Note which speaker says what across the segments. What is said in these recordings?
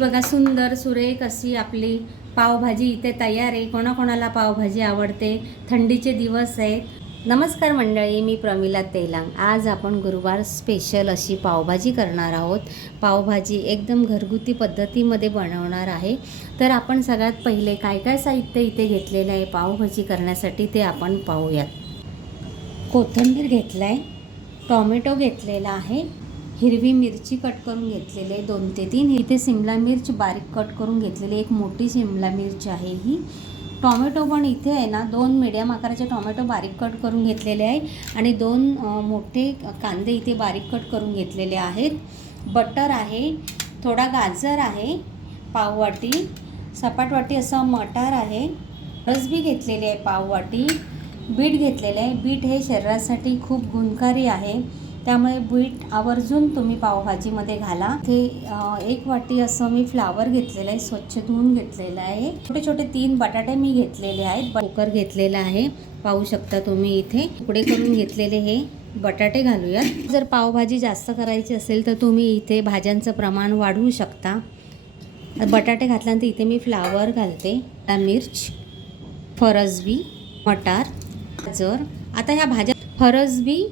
Speaker 1: बघा सुंदर सुरेख अशी आपली पावभाजी इथे तयार आहे. कोणाकोणाला पावभाजी आवडते? थंडीचे दिवस आहेत. नमस्कार मंडळी मी प्रमिला तेलांग. आज आपण गुरुवार स्पेशल अशी पावभाजी करणार आहोत. पावभाजी एकदम घरगुती पद्धतीमध्ये बनवणार आहे. तर आपण सगळ्यात पहिले काय काय साहित्य इथे घेतलेलं आहे पावभाजी करण्यासाठी ते आपण पाहूयात. कोथिंबीर घेतलं आहे टॉमॅटो घेतलेला आहे. हिरवी मिरची कट करून घेतलेली आहे दोन ते तीन. इथे शिमला मिर्च बारीक कट करून घेतलेली एक मोठी शिमला मिर्च आहे ही. टॉमॅटो पण इथे आहे ना दोन मिडियम आकाराचे टॉमॅटो बारीक कट करून घेतलेले आहे आणि दोन मोठे कांदे इथे बारीक कट करून घेतलेले आहेत. बटर आहे थोडा गाजर आहे पाववाटी सपाटवाटी असं मटार आहे रसबी घेतलेली आहे पाववाटी बीट घेतलेले आहे. बीट हे शरीरासाठी खूप गुणकारी आहे. त्यामुळे बीट आवर्जून तुम्ही पावभाजीमध्ये घाला. ते एक वाटी असं मी फ्लावर घेतलेलं आहे स्वच्छ धुवून घेतलेलं आहे. छोटे छोटे तीन बटाटे मी घेतलेले आहेत. कुकर घेतलेला आहे. पाहू शकता तुम्ही इथे. तुकडे करून घेतलेले हे बटाटे घालूयात. जर पावभाजी जास्त करायची असेल तर तुम्ही इथे भाज्यांचं प्रमाण वाढवू शकता. बटाटे घातल्यानंतर इथे मी फ्लावर घालते. मिर्च फरसबी मटार गाजर. आता ह्या भाज्या फरसबी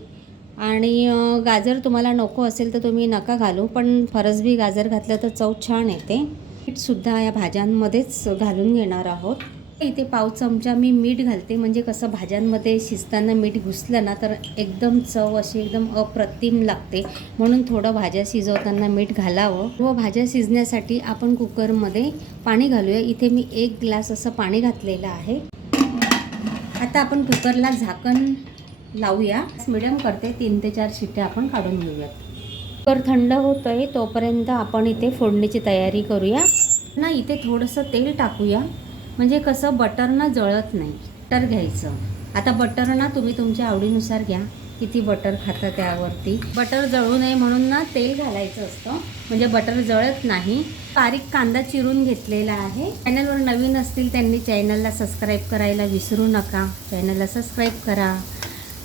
Speaker 1: आणि गाजर तुम्हाला नको असेल तर तुम्ही नका घालू पण फरसबी गाजर घातलं तर चव छान येते. मीठसुद्धा या भाज्यांमध्येच घालून घेणार आहोत. इथे पाव चमचा मी मीठ घालते म्हणजे कसं भाज्यांमध्ये शिजताना मीठ घुसलं ना तर एकदम चव अशी एकदम अप्रतिम लागते. म्हणून थोडं भाज्या शिजवताना मीठ घालावं. व भाज्या शिजण्यासाठी आपण कुकरमध्ये पाणी घालूया. इथे मी एक ग्लास असं पाणी घातलेलं आहे. आता आपण कुकरला झाकण लावूया. मिडियम करते तीन ते चार शिट्ट्या आपण काढून घेऊयात. कुकर थंड होतं आहे तोपर्यंत आपण इथे फोडणीची तयारी करूया. ना इथे थोडंसं तेल टाकूया. म्हणजे कसं बटर ना जळत नाही. बटर घ्यायचं. आता बटर ना तुम्ही तुमच्या आवडीनुसार घ्या. किती बटर खाता त्यावरती. बटर जळू नये म्हणून ना तेल घालायचं असतं. म्हणजे बटर जळत नाही. बारीक कांदा चिरून घेतलेला आहे. चॅनलवर नवीन असतील त्यांनी चॅनलला सबस्क्राईब करायला विसरू नका. चॅनलला सबस्क्राईब करा.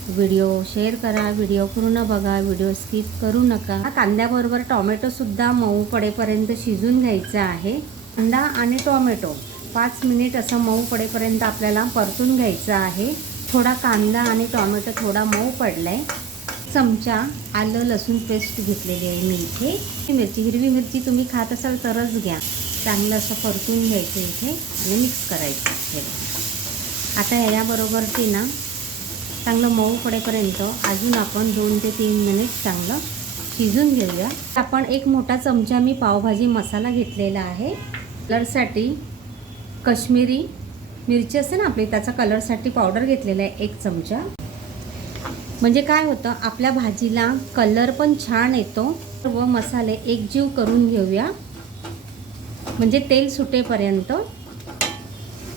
Speaker 1: व्हिडिओ शेअर करा व्हिडिओ पूर्ण बघा व्हिडिओ स्किप करू नका. कांद्याबरोबर टॉमॅटोसुद्धा मऊ पडेपर्यंत शिजून घ्यायचं आहे. कांदा आणि टॉमॅटो पाच मिनिट असं मऊ पडेपर्यंत आपल्याला परतून घ्यायचं आहे. थोडा कांदा आणि टॉमॅटो थोडा मऊ पडला आहे चमचा आलं लसूण पेस्ट घेतलेली आहे मी इथे. ही मिरची हिरवी मिरची तुम्ही खात असाल तरच घ्या. चांगलं असं परतून घ्यायचं इथे आणि मिक्स करायचं आता ह्याच्याबरोबर ती ना चांगलं मऊ पडेपर्यंत अजून आपण दोन ते तीन मिनिट चांगलं शिजून घेऊया. आपण एक मोठा चमचा मी पावभाजी मसाला घेतलेला आहे. कलरसाठी कश्मीरी मिरची असते ना आपली त्याचा कलरसाठी पावडर घेतलेला आहे एक चमचा. म्हणजे काय होतं आपल्या भाजीला कलर पण छान येतो. व मसाले एकजीव करून घेऊया. म्हणजे तेल सुटेपर्यंत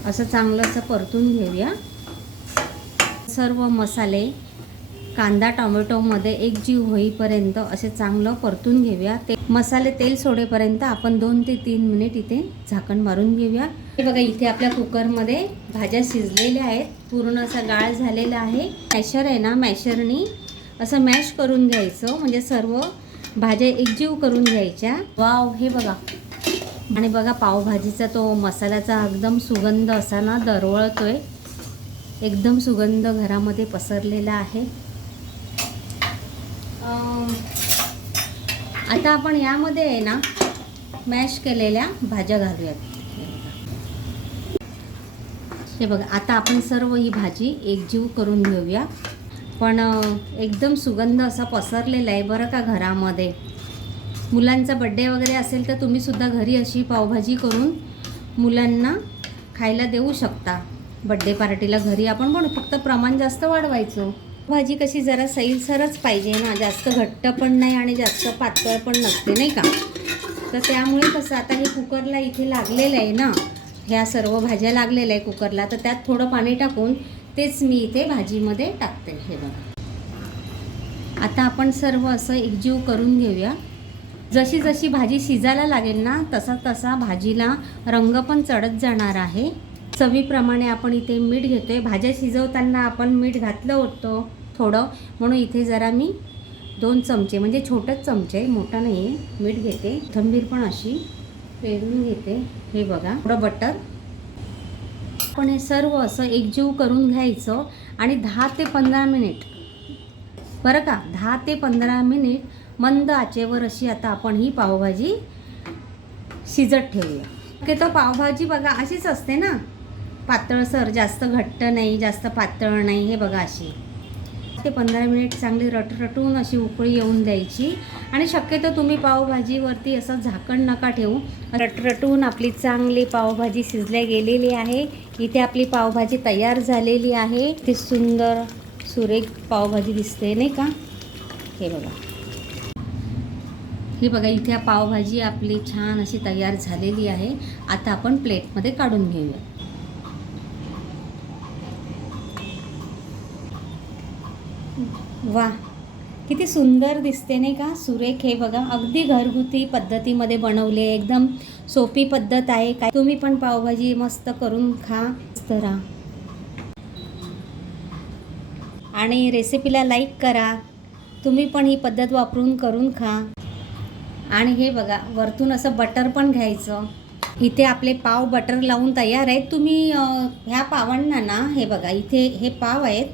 Speaker 1: असं चांगलं असं परतून घेऊया. सर्व मसाले कांदा टोमॅटोमध्ये एक जीव होईपर्यंत असे चांगलं परतून घेऊया. ते मसाले तेल सोडेपर्यंत आपण दोन ते तीन मिनिट इथे झाकण मारून घेऊया. हे बघा इथे आपल्या कुकरमध्ये भाज्या शिजलेल्या आहेत. पूर्ण असा गाळ झालेला आहे. मॅशर आहे ना मॅशरनी असं मॅश करून घ्यायचं. म्हणजे सर्व भाज्या एकजीव करून घ्यायच्या. वाव हे बघा. आणि बघा पावभाजीचा तो मसाल्याचा एकदम सुगंध असा ना दरवळतोय. एकदम सुगंध घरामध्ये पसरलेला आहे. आता आपण यामध्ये आहे ना मॅश केलेल्या भाज्या घालूयात. हे बघा आता आपण सर्व ही भाजी एकजीव करून घेऊया. पण एकदम सुगंध असा पसरलेला आहे बरं का घरामध्ये. मुलांचा बड्डे वगैरे असेल तर तुम्हीसुद्धा घरी अशी पावभाजी करून मुलांना खायला देऊ शकता. बड्डे पार्टीला घरी आपण म्हणू फक्त प्रमाण जास्त वाढवायचो. भाजी कशी जरा सैलसरच पाहिजे ना जास्त घट्ट पण नाही आणि जास्त पातळ पण नसते नाही का? तर त्यामुळे कसं आता हे कुकरला इथे लागलेलं आहे ना ह्या सर्व भाज्या लागलेल्या आहे कुकरला तर त्यात थोडं पाणी टाकून तेच मी इथे भाजीमध्ये टाकते हे बघा. आता आपण सर्व असं एकजीव करून घेऊया. जशी जशी भाजी शिजायला लागेल ना तसा तसा भाजीला रंग पण चढत जाणार आहे. चवीप्रमाणे आपण इथे मीठ घेतो आहे भाज्या शिजवताना आपण मीठ घातलं होतं थोडं. म्हणून इथे जरा मी दोन चमचे म्हणजे छोटंच चमचे मोठा नाही आहे मीठ घेते. थंबीर पण अशी पेरून घेते. हे बघा थोडं बटर. आपण हे सर्व असं एकजीव करून घ्यायचं आणि दहा ते पंधरा मिनिट. बरं का? दहा ते पंधरा मिनिट मंद आचेवर अशी आता आपण ही पावभाजी शिजत ठेवूया. ओके तर पावभाजी बघा अशीच असते ना? पातळसर जास्त घट्ट नाही जास्त पातळ नाही हे बघा अशी. ते पंधरा मिनिट चांगली रटरटून अशी उकळी येऊन द्यायची. आणि शक्यतो तुम्ही पावभाजीवरती असं झाकण नका ठेवू. रटरटून आपली चांगली पावभाजी शिजल्या गेलेली आहे. इथे आपली पावभाजी तयार झालेली आहे. ती सुंदर सुरेख पावभाजी दिसते नाही का? हे बघा. हे बघा इथे पावभाजी आपली छान अशी तयार झालेली आहे. आता आपण प्लेटमध्ये काढून घेऊया. वा. किती सुंदर दिसते नाही का? सुरेख हे बघा. अगदी घरगुती पद्धतीमध्ये बनवले. एकदम सोपी पद्धत आहे. काय तुम्ही पण पावभाजी मस्त करून खा. मस्त राहा. आणि रेसिपीला लाईक करा. तुम्ही पण ही पद्धत वापरून करून खा. आणि हे बघा वरतून असं बटर पण घ्यायचं. इथे आपले पाव बटर लावून तयार आहेत. तुम्ही ह्या पावांना ना हे बघा इथे हे पाव आहेत.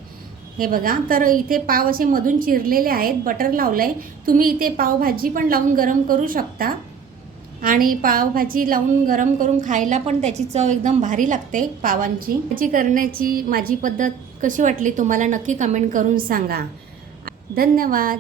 Speaker 1: हे बघा तर इथे पाव असे मधून चिरलेले आहेत बटर लावलं आहे तुम्ही इथे पावभाजी पण लावून गरम करू शकता. आणि पावभाजी लावून गरम करून खायला पण त्याची चव एकदम भारी लागते पावांची. भाजी करण्याची माझी पद्धत कशी वाटली तुम्हाला नक्की कमेंट करून सांगा. धन्यवाद.